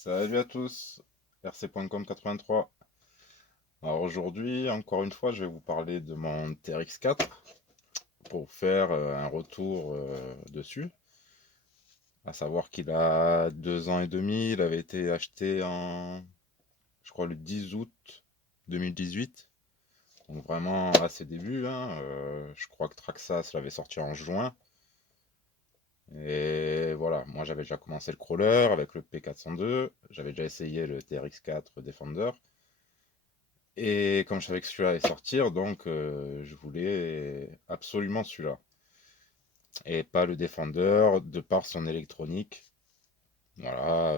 Salut à tous, rc.com 83. Alors aujourd'hui, encore une fois, je vais vous parler de mon TRX4 pour vous faire un retour dessus. À savoir qu'il a 2 ans et demi, il avait été acheté je crois, le 10 août 2018. Donc vraiment à ses débuts, hein. Je crois que Traxxas l'avait sorti en juin. Et voilà, moi j'avais déjà commencé le crawler avec le P402, j'avais déjà essayé le TRX4 Defender. Et comme je savais que celui-là allait sortir, donc je voulais absolument celui-là. Et pas le Defender, de par son électronique. Voilà,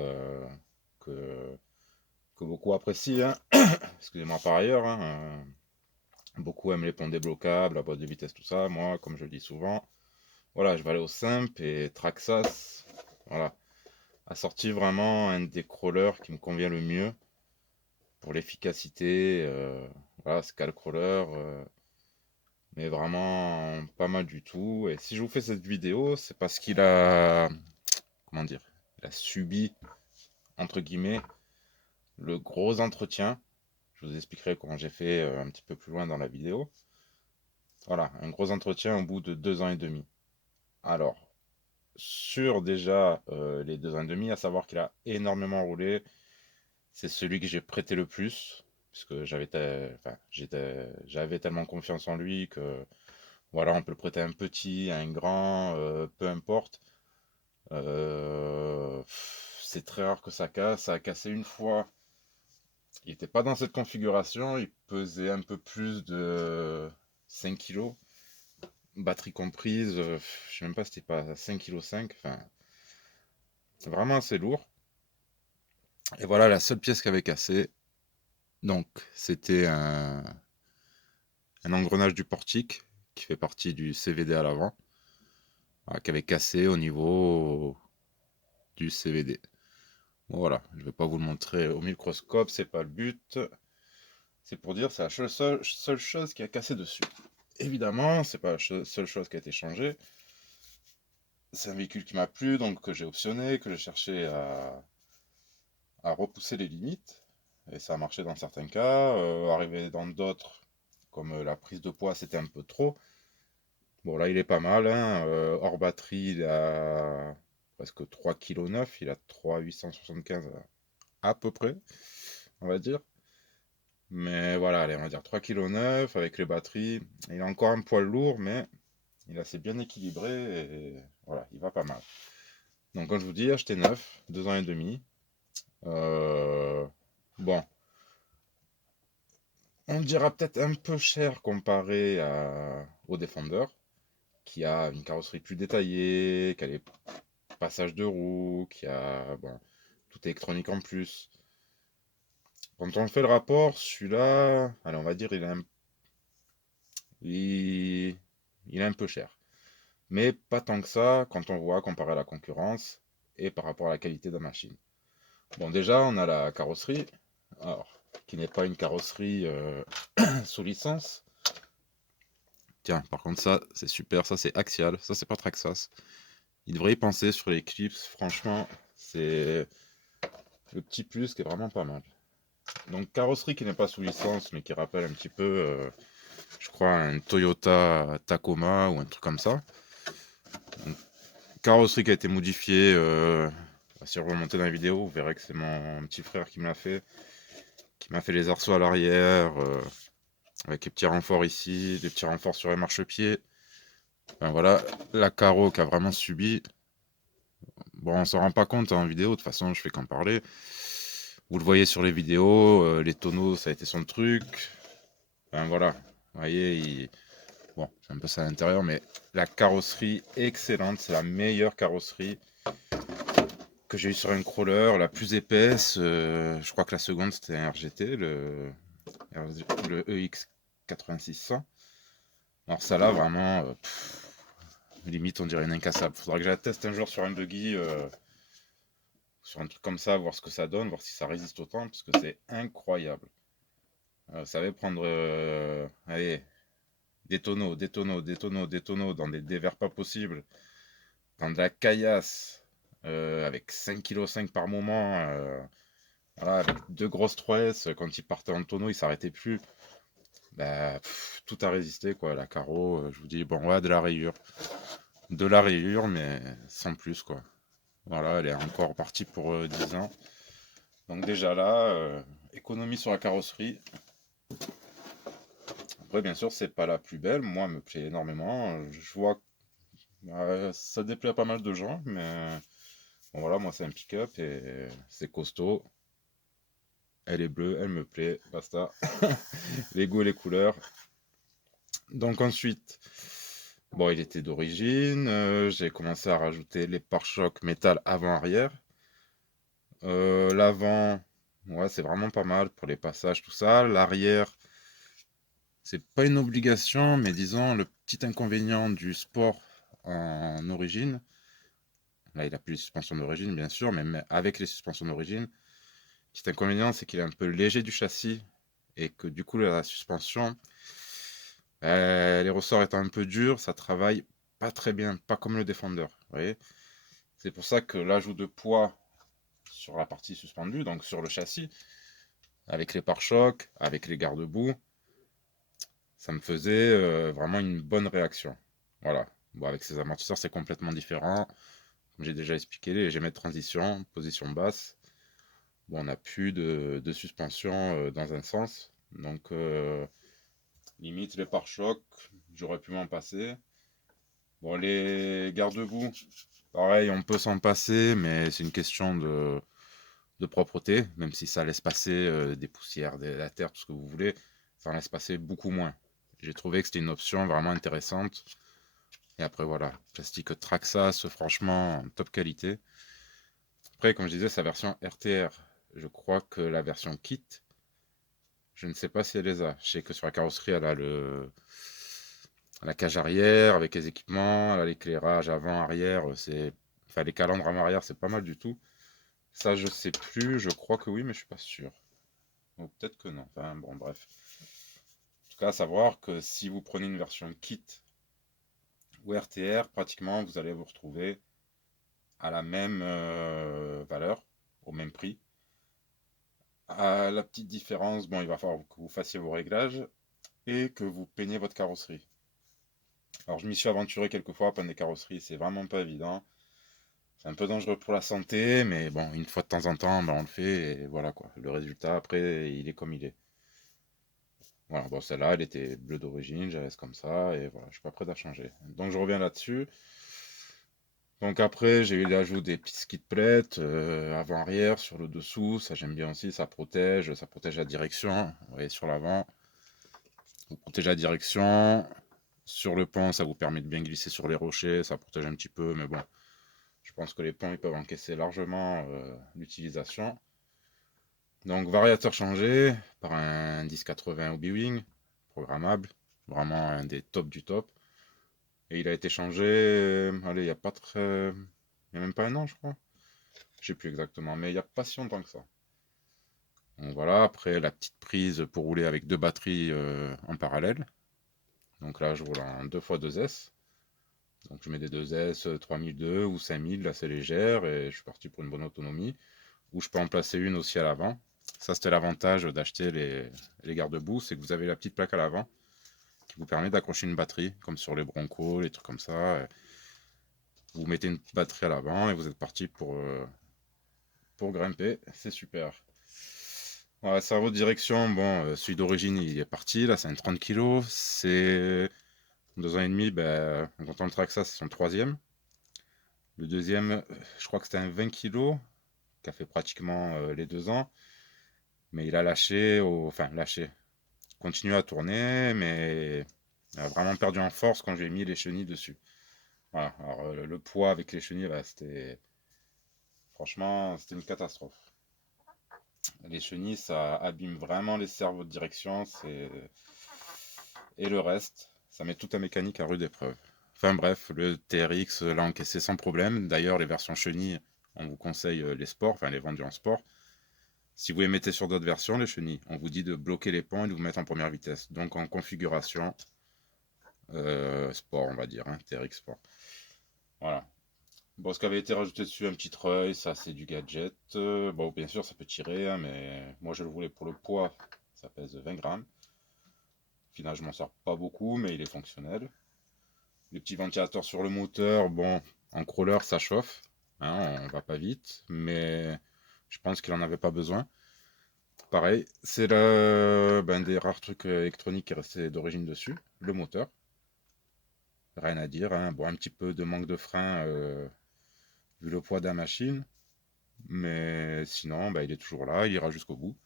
que, que beaucoup apprécient, hein. Excusez-moi par ailleurs, hein, beaucoup aiment les ponts débloquables, la boîte de vitesse, tout ça. Moi, comme je le dis souvent, voilà, je vais aller au simple et Traxxas, voilà, a sorti vraiment un des crawlers qui me convient le mieux pour l'efficacité. Voilà, Scalcrawler. Mais vraiment pas mal du tout. Et si je vous fais cette vidéo, c'est parce qu'il a, comment dire, il a subi, entre guillemets, le gros entretien. Je vous expliquerai comment j'ai fait un petit peu plus loin dans la vidéo. Voilà, un gros entretien au bout de 2 ans et demi. Alors, sur déjà les 2 ans et demi, à savoir qu'il a énormément roulé, c'est celui que j'ai prêté le plus, puisque j'avais tellement confiance en lui que voilà, on peut le prêter à un petit, à un grand, peu importe. C'est très rare que ça casse. Ça a cassé une fois. Il n'était pas dans cette configuration. Il pesait un peu plus de 5 kilos. Batterie comprise. Je sais même pas si c'était pas 5,5 kg. Enfin, c'est vraiment assez lourd. Et voilà la seule pièce qui avait cassé. Donc, c'était un engrenage du portique qui fait partie du CVD à l'avant, voilà, qui avait cassé au niveau du CVD. Voilà, je ne vais pas vous le montrer au microscope, c'est pas le but. C'est pour dire c'est la seule chose qui a cassé dessus. Évidemment, c'est pas la seule chose qui a été changée. C'est un véhicule qui m'a plu, donc que j'ai optionné, que j'ai cherché à repousser les limites. Et ça a marché dans certains cas. Arrivé dans d'autres, comme la prise de poids, c'était un peu trop. Bon, là, il est pas mal, hein. Hors batterie, il a presque 3,9 kg. Il a 3,875 à peu près, on va dire. Mais voilà, allez, on va dire 3,9 kg avec les batteries. Il a encore un poil lourd, mais il est assez bien équilibré et voilà, il va pas mal. Donc, comme je vous dis, acheté neuf, 2 ans et demi. Euh, bon, on dira peut-être un peu cher comparé au Defender, qui a une carrosserie plus détaillée, qui a les passages de roues, qui a bon, tout électronique en plus. Quand on fait le rapport, celui-là, allez, on va dire, il, il est un peu cher. Mais pas tant que ça quand on voit comparer à la concurrence et par rapport à la qualité de la machine. Bon, déjà, on a la carrosserie, alors, qui n'est pas une carrosserie sous licence. Tiens, par contre, ça, c'est super, ça, c'est Axial, ça, c'est pas Traxxas. Ils devraient y penser sur les clips, franchement, c'est le petit plus qui est vraiment pas mal. Donc, carrosserie qui n'est pas sous licence, mais qui rappelle un petit peu, je crois, un Toyota Tacoma ou un truc comme ça. Donc, carrosserie qui a été modifiée. Si vous remontez dans la vidéo, vous verrez que c'est mon petit frère qui me l'a fait. Qui m'a fait les arceaux à l'arrière. Avec les petits renforts ici, des petits renforts sur les marchepieds. Enfin, voilà, la carreau qui a vraiment subi. Bon, on s'en rend pas compte en vidéo, de toute façon, je fais qu'en parler. Vous le voyez sur les vidéos, les tonneaux, ça a été son truc. Enfin, voilà, vous voyez, bon, c'est un peu ça à l'intérieur, mais la carrosserie excellente, c'est la meilleure carrosserie que j'ai eue sur un crawler, la plus épaisse. Je crois que la seconde c'était un RGT, le EX 8600. Alors ça là vraiment, limite on dirait une incassable. Faudra que je la teste un jour sur un buggy, sur un truc comme ça, voir ce que ça donne, voir si ça résiste autant, parce que c'est incroyable. Vous savez prendre, allez, des tonneaux, des tonneaux, des tonneaux, des tonneaux dans des dévers pas possibles, dans de la caillasse, avec 5,5 kg par moment, voilà, avec deux grosses trouesses, quand il partait en tonneau, il s'arrêtait plus. Bah, tout a résisté, quoi. La carreau, je vous dis, bon, ouais, de la rayure. De la rayure, mais sans plus, quoi. Voilà, elle est encore partie pour 10 ans. Donc déjà là, économie sur la carrosserie. Après, bien sûr, c'est pas la plus belle. Moi, elle me plaît énormément. Je vois que ça déplaît à pas mal de gens, mais bon, voilà, moi, c'est un pick-up et c'est costaud. Elle est bleue, elle me plaît, basta. Les goûts et les couleurs. Donc ensuite, bon, il était d'origine. J'ai commencé à rajouter les pare-chocs métal avant-arrière. L'avant, ouais, c'est vraiment pas mal pour les passages, tout ça. L'arrière, c'est pas une obligation, mais disons le petit inconvénient du sport en origine. Là, il a plus les suspensions d'origine, bien sûr, mais avec les suspensions d'origine, petit inconvénient, c'est qu'il est un peu léger du châssis et que du coup, la suspension, les ressorts étant un peu durs, ça travaille pas très bien, pas comme le Defender. Vous voyez, c'est pour ça que l'ajout de poids sur la partie suspendue, donc sur le châssis, avec les pare-chocs, avec les garde-boue, ça me faisait vraiment une bonne réaction. Voilà. Bon, avec ces amortisseurs, c'est complètement différent. Comme j'ai déjà expliqué, les GME de transition, position basse. Bon, on n'a plus de suspension dans un sens. Donc, limite, les pare-chocs, j'aurais pu m'en passer. Bon, les garde-boue, pareil, on peut s'en passer, mais c'est une question de propreté, même si ça laisse passer des poussières, de la terre, tout ce que vous voulez, ça en laisse passer beaucoup moins. J'ai trouvé que c'était une option vraiment intéressante. Et après, voilà, plastique Traxxas, franchement, top qualité. Après, comme je disais, sa version RTR, je crois que la version kit, je ne sais pas si elle les a. Je sais que sur la carrosserie, elle a la cage arrière avec les équipements, elle a l'éclairage avant, arrière, enfin les calandres avant-arrière, c'est pas mal du tout. Ça, je sais plus, je crois que oui, mais je suis pas sûr. Ou peut-être que non. Enfin, bon, bref. En tout cas, à savoir que si vous prenez une version kit ou RTR, pratiquement, vous allez vous retrouver à la même valeur, au même prix. La petite différence, bon, il va falloir que vous fassiez vos réglages et que vous peignez votre carrosserie. Alors, je m'y suis aventuré quelques fois à peindre des carrosseries, c'est vraiment pas évident. C'est un peu dangereux pour la santé, mais bon, une fois de temps en temps, ben, on le fait et voilà quoi. Le résultat, après, il est comme il est. Voilà, bon, celle-là, elle était bleue d'origine, je la laisse comme ça, et voilà, je suis pas prêt à changer. Donc je reviens là-dessus. Donc après, j'ai eu l'ajout des petits skid plates, avant-arrière, sur le dessous, ça j'aime bien aussi, ça protège la direction, vous voyez, sur l'avant. Vous protège la direction, sur le pont, ça vous permet de bien glisser sur les rochers, ça protège un petit peu, mais bon, je pense que les ponts, ils peuvent encaisser largement l'utilisation. Donc variateur changé par un 1080 Hobby-Wing, programmable, vraiment un des tops du top. Et il a été changé, allez, il n'y a pas très... Il n'y a même pas un an, je crois. Je sais plus exactement, mais il n'y a pas si longtemps que ça. Donc voilà, après la petite prise pour rouler avec deux batteries en parallèle. Donc là, je roule en 2x2S. Donc je mets des 2S 3002 ou 5000, là c'est légère, et je suis parti pour une bonne autonomie. Ou je peux en placer une aussi à l'avant. Ça, c'était l'avantage d'acheter les garde-boue, c'est que vous avez la petite plaque à l'avant qui vous permet d'accrocher une batterie, comme sur les Broncos, les trucs comme ça. Vous mettez une batterie à l'avant et vous êtes parti pour grimper. C'est super. Voilà, cerveau de direction, bon, celui d'origine il est parti, là c'est un 30 kg. C'est 2 ans et demi, ben, en comptant le Traxxas, c'est son troisième. Le deuxième, je crois que c'était un 20 kg qui a fait pratiquement les 2 ans. Mais il a lâché, enfin lâché, continue à tourner, mais il a vraiment perdu en force quand j'ai mis les chenilles dessus. Voilà, alors le poids avec les chenilles, bah, franchement, c'était une catastrophe. Les chenilles, ça abîme vraiment les cerveaux de direction, et le reste, ça met toute la mécanique à rude épreuve. Enfin bref, le TRX l'a encaissé sans problème. D'ailleurs, les versions chenilles, on vous conseille les sports, enfin les vendus en sport. Si vous les mettez sur d'autres versions, les chenilles, on vous dit de bloquer les ponts et de vous mettre en première vitesse. Donc en configuration sport, on va dire, hein, TRX Sport. Voilà. Bon, ce qui avait été rajouté dessus, un petit treuil, ça c'est du gadget. Bon, bien sûr, ça peut tirer, hein, mais moi je le voulais pour le poids. Ça pèse 20 grammes. Au final, je m'en sers pas beaucoup, mais il est fonctionnel. Les petits ventilateurs sur le moteur, bon, en crawler, ça chauffe. Hein, on va pas vite, mais je pense qu'il en avait pas besoin. Pareil, c'est des rares trucs électroniques qui restaient d'origine dessus. Le moteur, rien à dire. Hein. Bon, un petit peu de manque de frein vu le poids de la machine. Mais sinon, il est toujours là, il ira jusqu'au bout.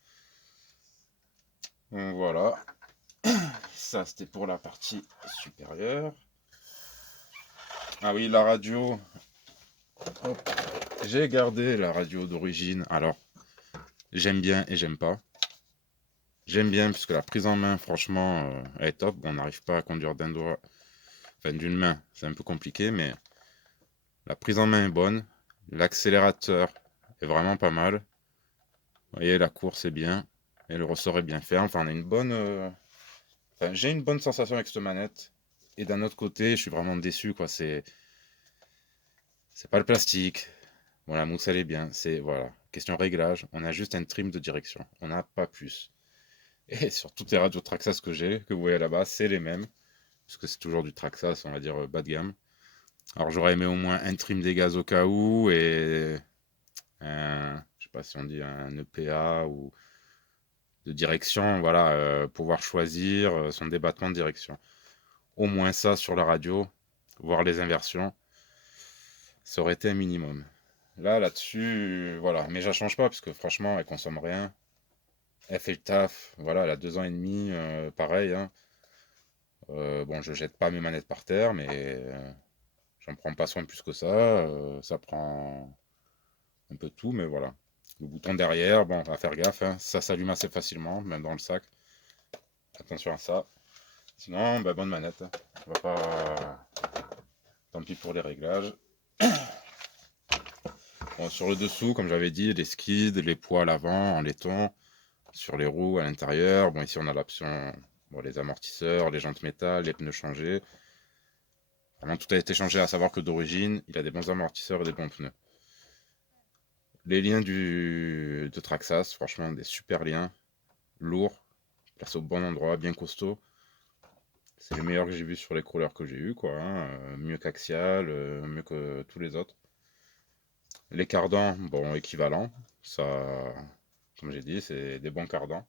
Donc, voilà, ça c'était pour la partie supérieure. Ah oui, la radio. Hop. J'ai gardé la radio d'origine. Alors, j'aime bien et j'aime pas. J'aime bien puisque la prise en main, franchement, elle est top. Bon, on n'arrive pas à conduire d'un doigt, enfin d'une main, c'est un peu compliqué, mais la prise en main est bonne. L'accélérateur est vraiment pas mal. Vous voyez, la course est bien. Et le ressort est bien fait. Enfin, on a une bonne. Enfin, j'ai une bonne sensation avec cette manette. Et d'un autre côté, je suis vraiment déçu, quoi. C'est pas le plastique. Bon, la mousse, elle est bien. C'est, voilà. Question réglage. On a juste un trim de direction. On n'a pas plus. Et sur toutes les radios Traxxas que j'ai, que vous voyez là-bas, c'est les mêmes. Parce que c'est toujours du Traxxas, on va dire bas de gamme. Alors, j'aurais aimé au moins un trim des gaz au cas où et je sais pas si on dit un EPA ou de direction, voilà, pouvoir choisir son débattement de direction. Au moins ça sur la radio, voir les inversions, ça aurait été un minimum. Là-dessus, voilà. Mais je la change pas parce que franchement, elle consomme rien. Elle fait le taf. Voilà, elle a 2 ans et demi, pareil. Hein. Bon, je jette pas mes manettes par terre, mais j'en prends pas soin plus que ça. Ça prend un peu de tout, mais voilà. Le bouton derrière, bon, on va faire gaffe. Hein. Ça s'allume assez facilement, même dans le sac. Attention à ça. Sinon, bonne manette. Hein. On va pas. Tant pis pour les réglages. Bon, sur le dessous, comme j'avais dit, les skids, les poids à l'avant en laiton, sur les roues à l'intérieur. Bon, ici on a l'option, bon, les amortisseurs, les jantes métal, les pneus changés. Vraiment tout a été changé, à savoir que d'origine, il a des bons amortisseurs et des bons pneus. Les liens de Traxxas, franchement, des super liens, lourds, placés au bon endroit, bien costauds. C'est les meilleurs que j'ai vus sur les crawlers que j'ai eu, quoi. Hein. Mieux qu'Axial, mieux que tous les autres. Les cardans, bon, équivalent. Ça, comme j'ai dit, c'est des bons cardans.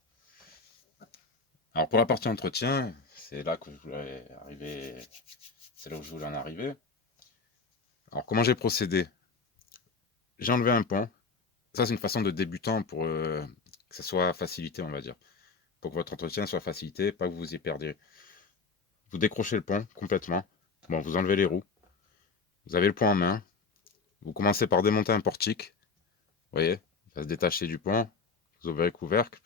Alors pour la partie entretien, c'est là que je voulais arriver. C'est là où je voulais en arriver. Alors comment j'ai procédé? J'ai enlevé un pont. Ça c'est une façon de débutant pour que ça soit facilité, on va dire. Pour que votre entretien soit facilité, pas que vous y perdiez. Vous décrochez le pont complètement. Bon, vous enlevez les roues. Vous avez le pont en main. Vous commencez par démonter un portique. Vous voyez, il va se détacher du pont. Vous ouvrez le couvercle.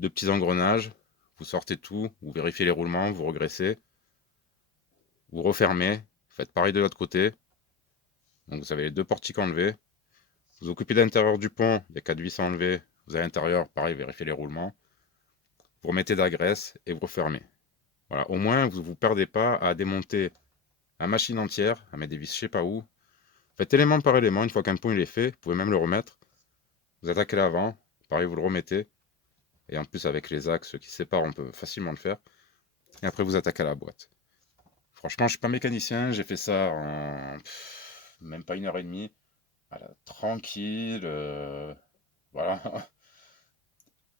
2 petits engrenages. Vous sortez tout. Vous vérifiez les roulements. Vous regressez. Vous refermez. Faites pareil de l'autre côté. Donc vous avez les 2 portiques enlevés. Vous occupez de l'intérieur du pont. Il y a 4 vis à enlever. Vous avez l'intérieur. Pareil, vérifiez les roulements. Vous remettez de la graisse et vous refermez. Voilà. Au moins, vous ne vous perdez pas à démonter la machine entière, à mettre des vis je sais pas où. Faites élément par élément. Une fois qu'un pont il est fait, vous pouvez même le remettre. Vous attaquez l'avant. Pareil, vous le remettez. Et en plus, avec les axes qui séparent, on peut facilement le faire. Et après, vous attaquez à la boîte. Franchement, je suis pas mécanicien. J'ai fait ça en même pas 1 heure et demie. Voilà, tranquille. Voilà.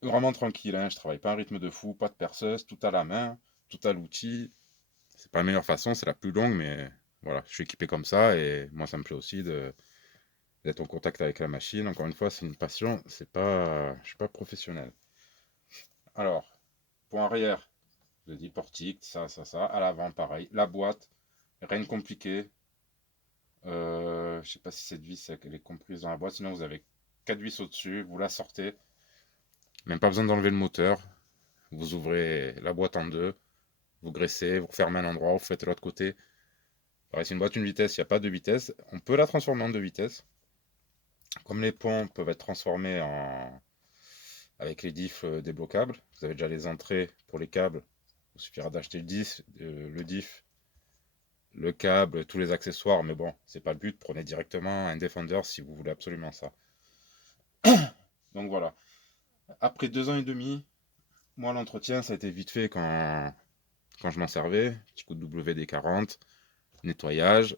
Vraiment tranquille. Hein. Je travaille pas à un rythme de fou. Pas de perceuse. Tout à la main. Tout à l'outil. C'est pas la meilleure façon. C'est la plus longue. Mais voilà, je suis équipé comme ça. Et moi, ça me plaît aussi d'être en contact avec la machine. Encore une fois, c'est une passion. C'est pas, je suis pas professionnel. Alors, point arrière. Je dis portique, ça. À l'avant, pareil. La boîte, rien de compliqué. Je sais pas si cette vis elle est comprise dans la boîte. Sinon, vous avez 4 vis au-dessus. Vous la sortez. Même pas besoin d'enlever le moteur. Vous ouvrez la boîte en deux. Vous graissez, vous refermez un endroit, vous faites l'autre côté. Pareil, c'est une boîte une vitesse, il n'y a pas de vitesse. On peut la transformer en 2 vitesses. Comme les ponts peuvent être transformés avec les diffs débloquables. Vous avez déjà les entrées pour les câbles. Il suffira d'acheter le diff, le câble, tous les accessoires, mais bon, c'est pas le but, prenez directement un Defender si vous voulez absolument ça. Donc voilà. Après 2 ans et demi, moi l'entretien ça a été vite fait quand je m'en servais, petit coup de WD-40, nettoyage,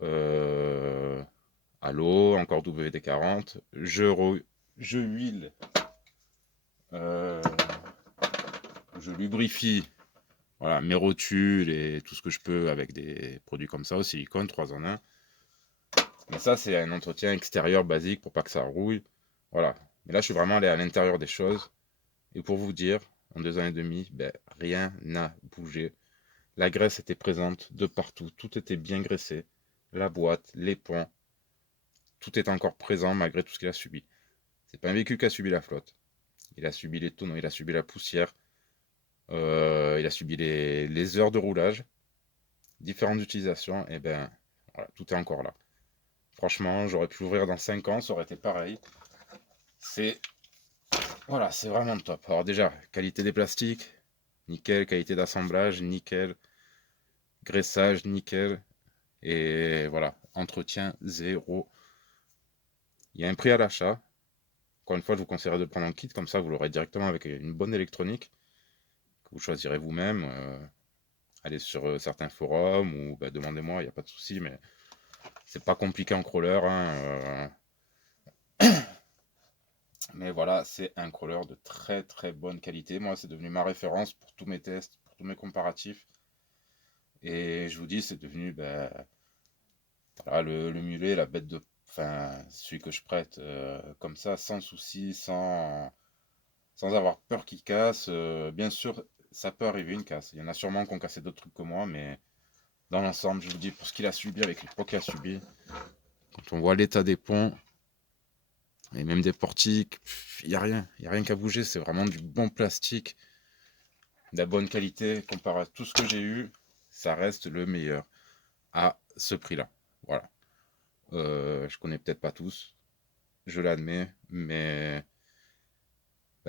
à l'eau, encore WD-40, je huile, euh, je lubrifie, voilà, mes rotules et tout ce que je peux avec des produits comme ça, au silicone, 3 en 1. Mais ça, c'est un entretien extérieur basique pour pas que ça rouille. Voilà. Mais là, je suis vraiment allé à l'intérieur des choses. Et pour vous dire, en 2 ans et demi, ben, rien n'a bougé. La graisse était présente de partout. Tout était bien graissé. La boîte, les ponts, tout est encore présent malgré tout ce qu'il a subi. C'est pas un véhicule qui a subi la flotte. Il a subi les tonneaux, il a subi la poussière, il a subi les heures de roulage, différentes utilisations, et ben voilà, tout est encore là. Franchement, j'aurais pu l'ouvrir dans 5 ans, ça aurait été pareil. C'est voilà, c'est vraiment top. Alors déjà, qualité des plastiques, nickel, qualité d'assemblage, nickel, graissage, nickel, et voilà, entretien zéro. Il y a un prix à l'achat. Encore une fois, je vous conseillerais de prendre un kit, comme ça vous l'aurez directement avec une bonne électronique, que vous choisirez vous-même. Allez sur certains forums ou bah, demandez-moi, il n'y a pas de souci, mais c'est pas compliqué en crawler. Hein, mais voilà, c'est un crawler de très très bonne qualité. Moi, c'est devenu ma référence pour tous mes tests, pour tous mes comparatifs. Et je vous dis, c'est devenu voilà, le mulet, la bête de. Enfin, celui que je prête comme ça, sans souci, sans avoir peur qu'il casse. Bien sûr, ça peut arriver une casse. Il y en a sûrement qui ont cassé d'autres trucs que moi, mais dans l'ensemble, je vous dis, pour ce qu'il a subi, avec les poids qu'il a subi, quand on voit l'état des ponts, et même des portiques, il n'y a rien. Il n'y a rien qu'à bouger. C'est vraiment du bon plastique, de la bonne qualité. Comparé à tout ce que j'ai eu, ça reste le meilleur à ce prix-là. Voilà. Je connais peut-être pas tous, je l'admets, mais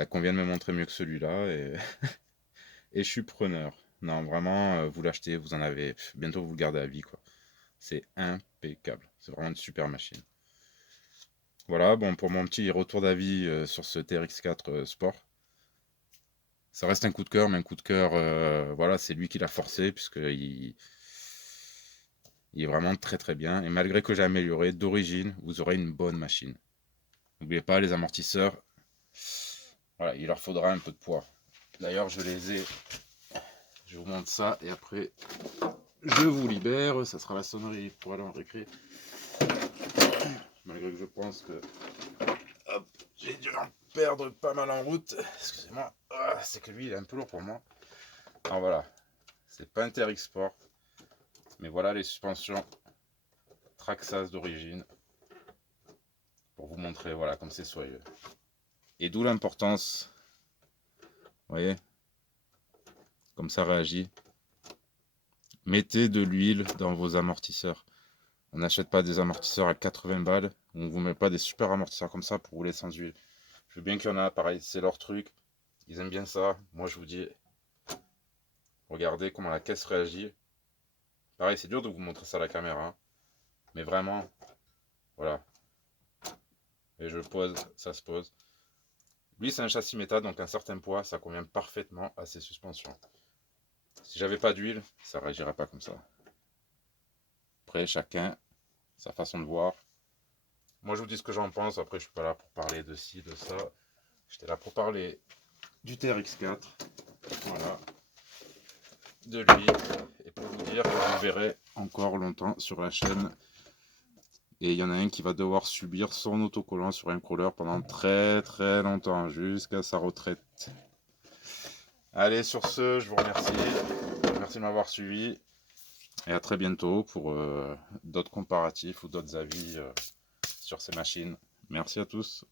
qu'on vient de me montrer mieux que celui-là et je suis preneur. Non, vraiment, vous l'achetez, vous en avez. Bientôt, vous le gardez à vie, quoi. C'est impeccable. C'est vraiment une super machine. Voilà, bon, pour mon petit retour d'avis sur ce TRX4 Sport. Ça reste un coup de cœur, mais un coup de cœur, voilà, c'est lui qui l'a forcé, puisqu'il il est vraiment très très bien. Et malgré que j'ai amélioré, d'origine, vous aurez une bonne machine. N'oubliez pas, les amortisseurs, voilà, il leur faudra un peu de poids. D'ailleurs, je les ai. Je vous montre ça, et après, je vous libère. Ça sera la sonnerie pour aller en récré. Malgré que je pense que hop, j'ai dû en perdre pas mal en route. Excusez-moi, c'est que lui, il est un peu lourd pour moi. Alors voilà, c'est pas un TRX Sport, mais voilà les suspensions Traxxas d'origine pour vous montrer voilà comme c'est soyeux. Et d'où l'importance, vous voyez, comme ça réagit. Mettez de l'huile dans vos amortisseurs. On n'achète pas des amortisseurs à 80 balles. On ne vous met pas des super amortisseurs comme ça pour rouler sans huile. Je veux bien qu'il y en a, pareil, c'est leur truc. Ils aiment bien ça. Moi, je vous dis, regardez comment la caisse réagit. Pareil, c'est dur de vous montrer ça à la caméra. Hein. Mais vraiment, voilà. Et je pose, ça se pose. Lui, c'est un châssis métal, donc un certain poids, ça convient parfaitement à ses suspensions. Si j'avais pas d'huile, ça réagirait pas comme ça. Après, chacun, sa façon de voir. Moi, je vous dis ce que j'en pense. Après, je suis pas là pour parler de ci, de ça. J'étais là pour parler du TRX4. Voilà. De lui. Et pour vous dire que vous verrez encore longtemps sur la chaîne. Et il y en a un qui va devoir subir son autocollant sur un crawler pendant très très longtemps, jusqu'à sa retraite. Allez, sur ce, je vous remercie. Merci de m'avoir suivi. Et à très bientôt pour d'autres comparatifs ou d'autres avis sur ces machines. Merci à tous.